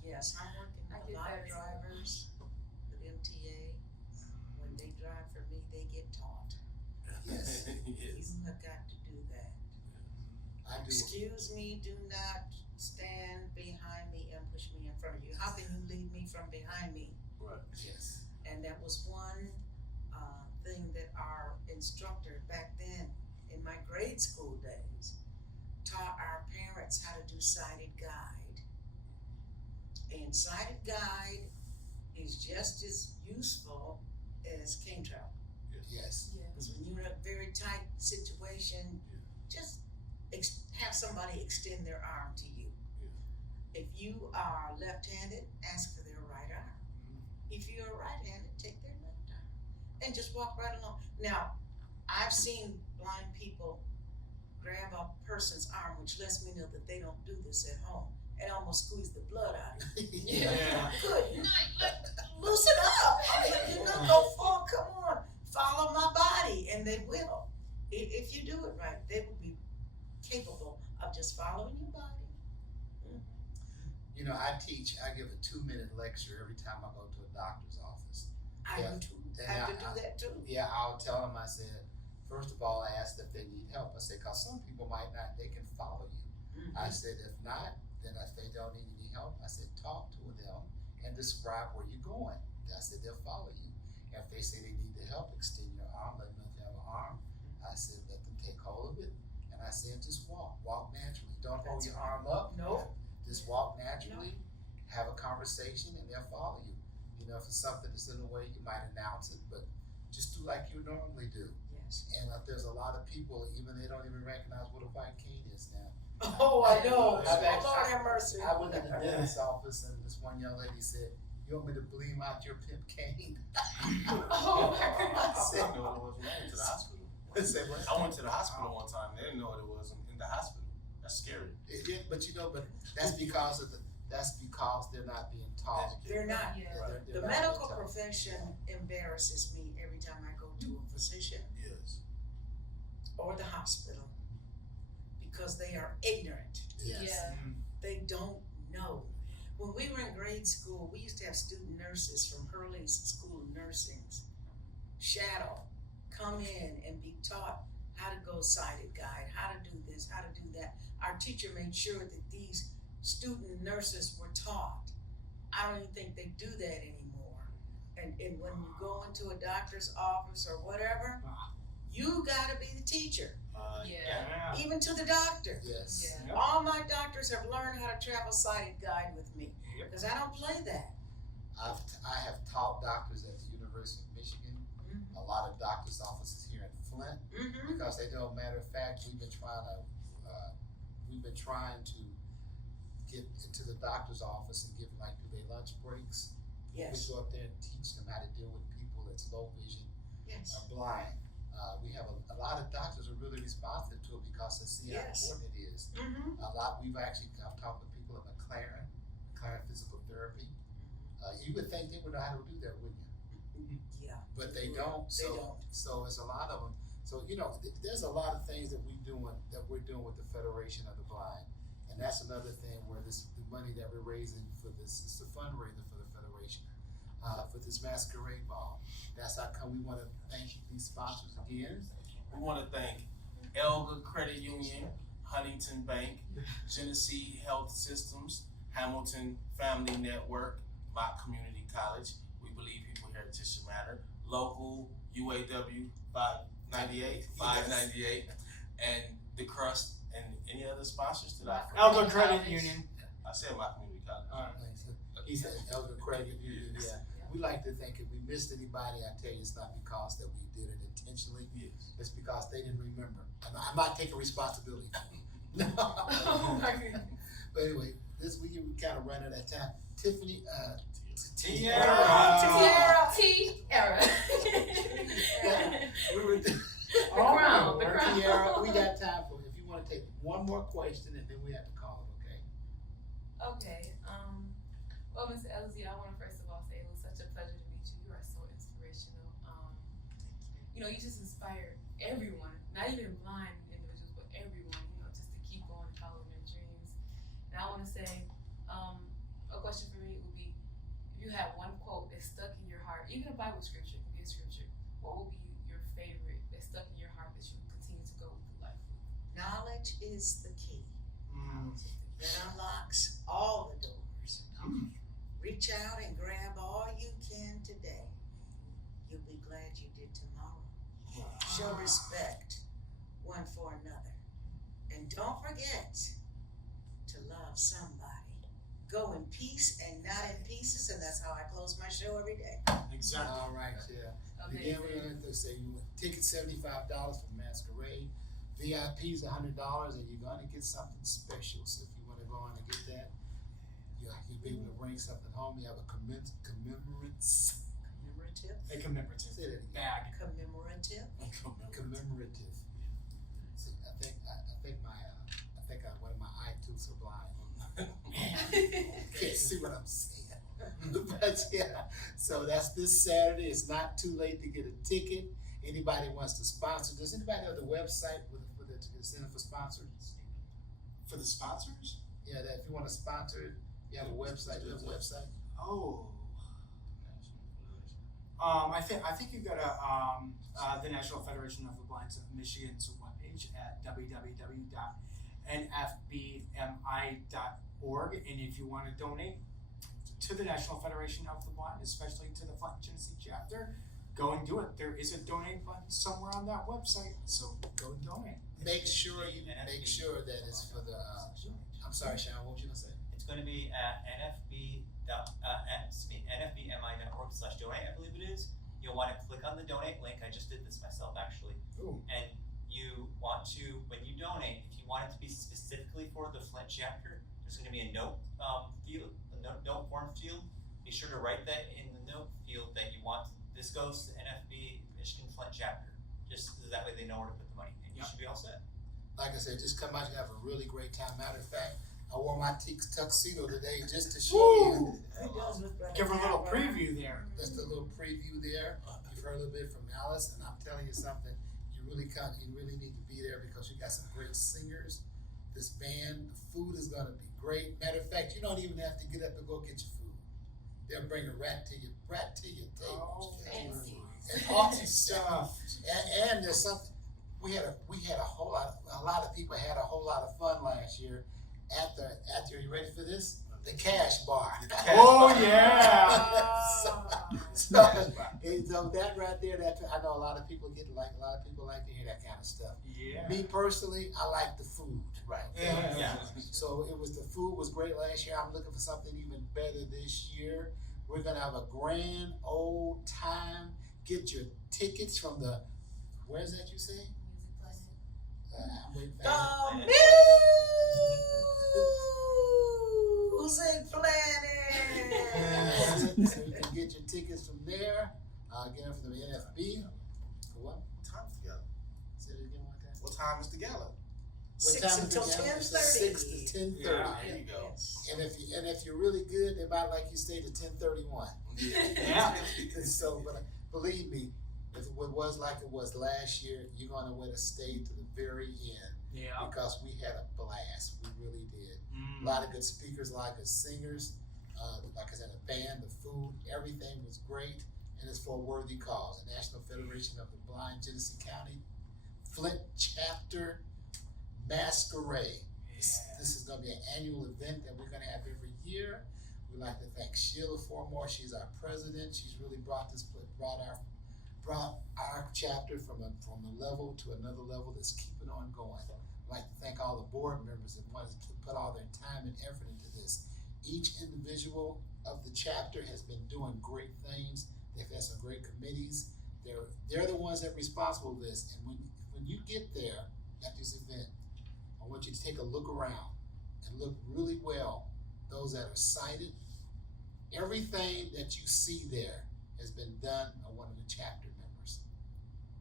Yes, I'm working I with a get lot that of as well. drivers with MTA. When they drive for me, they get taught. Yes, Yes. You have got to do that. I do. Excuse me, do not stand behind me and push me in front of you. How can you lead me from behind me? Right. Yes. And that was one thing that our instructor back then in my grade school days taught our parents how to do sighted guide. And sighted guide is just as useful as cane travel. Yes. Yeah. Because when you're in a very tight situation, just have somebody extend their arm to you. Yeah. If you are left-handed, ask for their right arm. If you're right-handed, take their left arm. And just walk right along. Now, I've seen blind people grab a person's arm, which lets me know that they don't do this at home, and almost squeeze the blood out of you. Yeah. Good night, loosen up. You're not go far, come on, follow my body, and they will. If you do it right, they will be capable of just following your body. You know, I give a 2-minute lecture every time I go to a doctor's office. I Yeah. do too. Then I have to do that too. Yeah, I'll tell them, I said, first of all, I asked if they need help. I said, cause some people might not, they can follow you. I said, if not, then if they don't need any help, I said, talk to them and describe where you're going. I said, they'll follow you. If they say they need the help, extend your arm, let them know if you have an arm. I said, let them take hold of it. And I said, just walk naturally. Don't hold That's your right. arm up. Nope. Just walk naturally, have a conversation, and they'll follow you. You know, if it's something that's in the way, you might announce it, but just do like you normally do. Yes. And there's a lot of people, even they don't even recognize what a white cane is now. Oh, I know. I've actually- Lord have mercy. I went to the dentist's office and this one young lady said, "You want me to bleem out your pimp cane?" Oh. I I said, didn't know what it was when I went to the hospital. I said, "What?" I went to the hospital one time. They didn't know what it was in the hospital. That's scary. Yeah, but you know, but that's because they're not being taught. They're not. Yeah. They're The not medical being taught. profession embarrasses me every time I go to a physician Yes. or the hospital because they are ignorant. Yes. Yeah. They don't know. When we were in grade school, we used to have student nurses from Hurley's School of Nursing shadow, come in and be taught how to go sighted guide, how to do this, how to do that. Our teacher made sure that these student nurses were taught. I don't even think they do that anymore. And when you go into a doctor's office or whatever, you gotta be the teacher, Yeah. even to the doctor. Yes. Yeah. All my doctors have learned how to travel sighted guide with me, because I don't play that. I have taught doctors at the University of Michigan, a lot of doctors' offices here in Flint, Mm-hmm. because they know, matter of fact, we've been trying to get into the doctor's office and give them, like, do their lunch breaks. Yes, We go up there and teach them how to deal with people that's low vision yes, or blind. We have a lot of doctors are really responsive to it because they see how Yes. important it is. mm-hmm. I've talked to people at McLaren Physical Therapy. You would think they would know how to do that, wouldn't you? Yeah. But they Yeah, don't, they don't. so it's a lot of them. So, you know, there's a lot of things that we're doing with the Federation of the Blind. And that's another thing where the money that we're raising for this is the fundraiser for the Federation, for this Masquerade ball. That's how come we wanna thank these sponsors again. We want to thank Elga Credit Union, Huntington Bank, Genesee Health Systems, Hamilton Family Network, Mott Community College. We believe people heritage should matter. Local UAW 598, and the Crust, and any other sponsors that I forgot? Elga Credit Union. I said Mott Community College. He said Elder Credit Union, yeah. We like to think if we missed anybody, I tell you, it's not because that we did it intentionally. Yes. It's because they didn't remember. I'm not taking responsibility. No. But anyway, this week we kind of ran out of time. Tiffany, Tiara. Tiara. We were. The crown. Tiara, we got time for, if you wanna take one more question and then we have to call it, okay? Okay, well, Ms. Elsie, I want to first of all say it was such a pleasure to meet you. You are so inspirational. You know, you just inspire everyone, not even blind individuals, but everyone, you know, just to keep going and following their dreams. And I want to say, a question for me would be, if you had one quote that stuck in your heart, even a Bible scripture, it could be a scripture, what would be your favorite that stuck in your heart that you continue to go through life with? Knowledge is the key that unlocks all the doors. Reach out and grab all you can today. You'll be glad you did tomorrow. Show respect one for another. And don't forget to love somebody. Go in peace and not in pieces, and that's how I close my show every day. Exactly. All right, yeah. Again, we're going to say tickets $75 for Masquerade, VIPs $100, and you're going to get something special. So if you want to go on and get that, you'll be able to bring something home. You have a Commemorative. A commemorative Say that again. bag. Commemorative. Commemorative. See, I think one of my eye tools are blind. Can't see what I'm saying. But yeah, so that's this Saturday. It's not too late to get a ticket. Anybody wants to sponsor? Does anybody have the website with the Center for Sponsors? For the sponsors? Yeah, that if you want to sponsor it, you have a website. You have a website. Oh. I think you go to the National Federation of the Blind of Michigan's webpage at www.nfbmi.org, and if you want to donate to the National Federation of the Blind, especially to the Flint, Genesee chapter, go and do it. There is a donate button somewhere on that website, so go and donate. Make sure that it's for the. I'm sorry, Sean. What was you gonna say? It's going to be at nfbmi.org/donate, I believe it is. You'll want to click on the donate link. I just did this myself, actually. Ooh. And you want to, when you donate, if you want it to be specifically for the Flint chapter, there's going to be a note field, note form field. Be sure to write that in the note field that you want this goes to NFB Michigan Flint chapter. Just so that way they know where to put the money, and you should be all set. Like I said, just come out. You have a really great time. Matter of fact, I wore my tuxedo today just to show you. Give her a little preview there. Just a little preview there. You've heard a little bit from Alice, and I'm telling you something. You really need to be there because you got some great singers. This band, the food is gonna be great. Matter of fact, you don't even have to get up and go get your food. They'll bring a rat to your table. Oh, fancy. And awesome stuff. And there's something. We had a lot of people had a whole lot of fun last year at the you ready for this? The Cash Bar. Oh yeah. so that right there, I know a lot of people like to hear that kind of stuff. Yeah. Me personally, I like the food. Right. Yeah. So the food was great last year. I'm looking for something even better this year. We're gonna have a grand old time. Get your tickets from the, where's that you say? I'm waiting for that. The Music Planet. So you can get your tickets from there. Get them from the NFB. For what? What time is the gala? Say it again one time. What time is the gala? What 6 time is until the gala? 10:30. 6 to 10:30. Yeah. There you go. And if you're really good, they might like you stay to 10:31. Yeah. So, but believe me, if it was like it was last year, you're gonna want to stay to the very end Yeah. because we had a blast. We really did. A lot of good speakers, a lot of good singers. Like I said, a band, the food, everything was great, and it's for a worthy cause. The National Federation of the Blind, Genesee County. Flint Chapter Masquerade. This is gonna be an annual event that we're gonna have every year. We'd like to thank Sheila Formore. She's our president. She's really brought our chapter from a level to another level that's keeping on going. I'd like to thank all the board members that want to put all their time and effort into this. Each individual of the chapter has been doing great things. They've had some great committees. They're the ones that are responsible for this. And when you get there at this event, I want you to take a look around and look really well. Those that are sighted, everything that you see there has been done by one of the chapter members.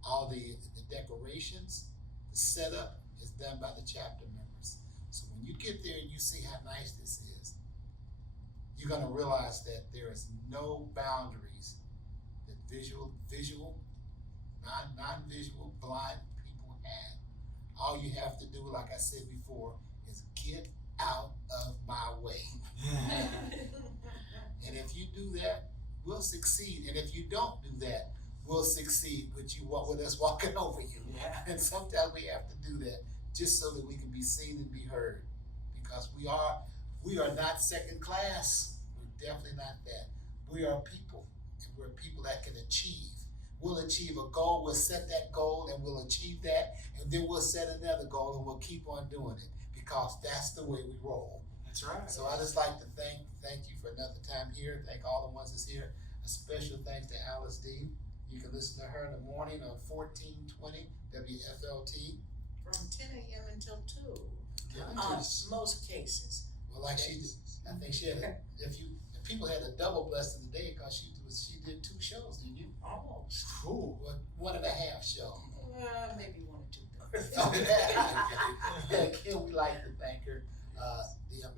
All the decorations, the setup is done by the chapter members. So when you get there and you see how nice this is, you're gonna realize that there is no boundaries that visual, non-visual, blind people have. All you have to do, like I said before, is get out of my way. And if you do that, we'll succeed. And if you don't do that, we'll succeed with us walking over you. Yeah. And sometimes we have to do that just so that we can be seen and be heard. Because we are not second class. We're definitely not that. We are people, and we're people that can achieve. We'll achieve a goal, we'll set that goal, and we'll achieve that, and then we'll set another goal, and we'll keep on doing it, because that's the way we roll. That's right. So I just like to thank you for another time here, thank all the ones that's here. A special thanks to Alice D. You can listen to her in the morning on 1420 WFLT. From 10 a.m. until 2, Nice. most cases. Well, like I think she had, if people had a double blessing today, because she did 2 shows, didn't you? Almost. Cool. Well, 1.5 show. Maybe 1 or 2. Again, we like to thank her.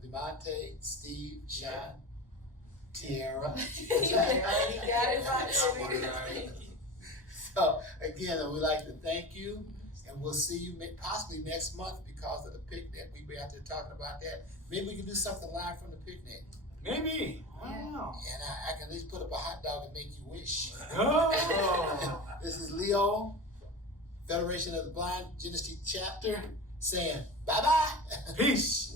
Devontae, Steve, Sean, Tiara. He got it right. So again, we like to thank you, and we'll see you possibly next month because of the picnic. We'll be out there talking about that. Maybe we can do something live from the picnic. Maybe. I don't know. And I can at least put up a hot dog and make you wish. Oh. This is Leo, Federation of the Blind, Genesee Chapter, saying bye-bye. Peace.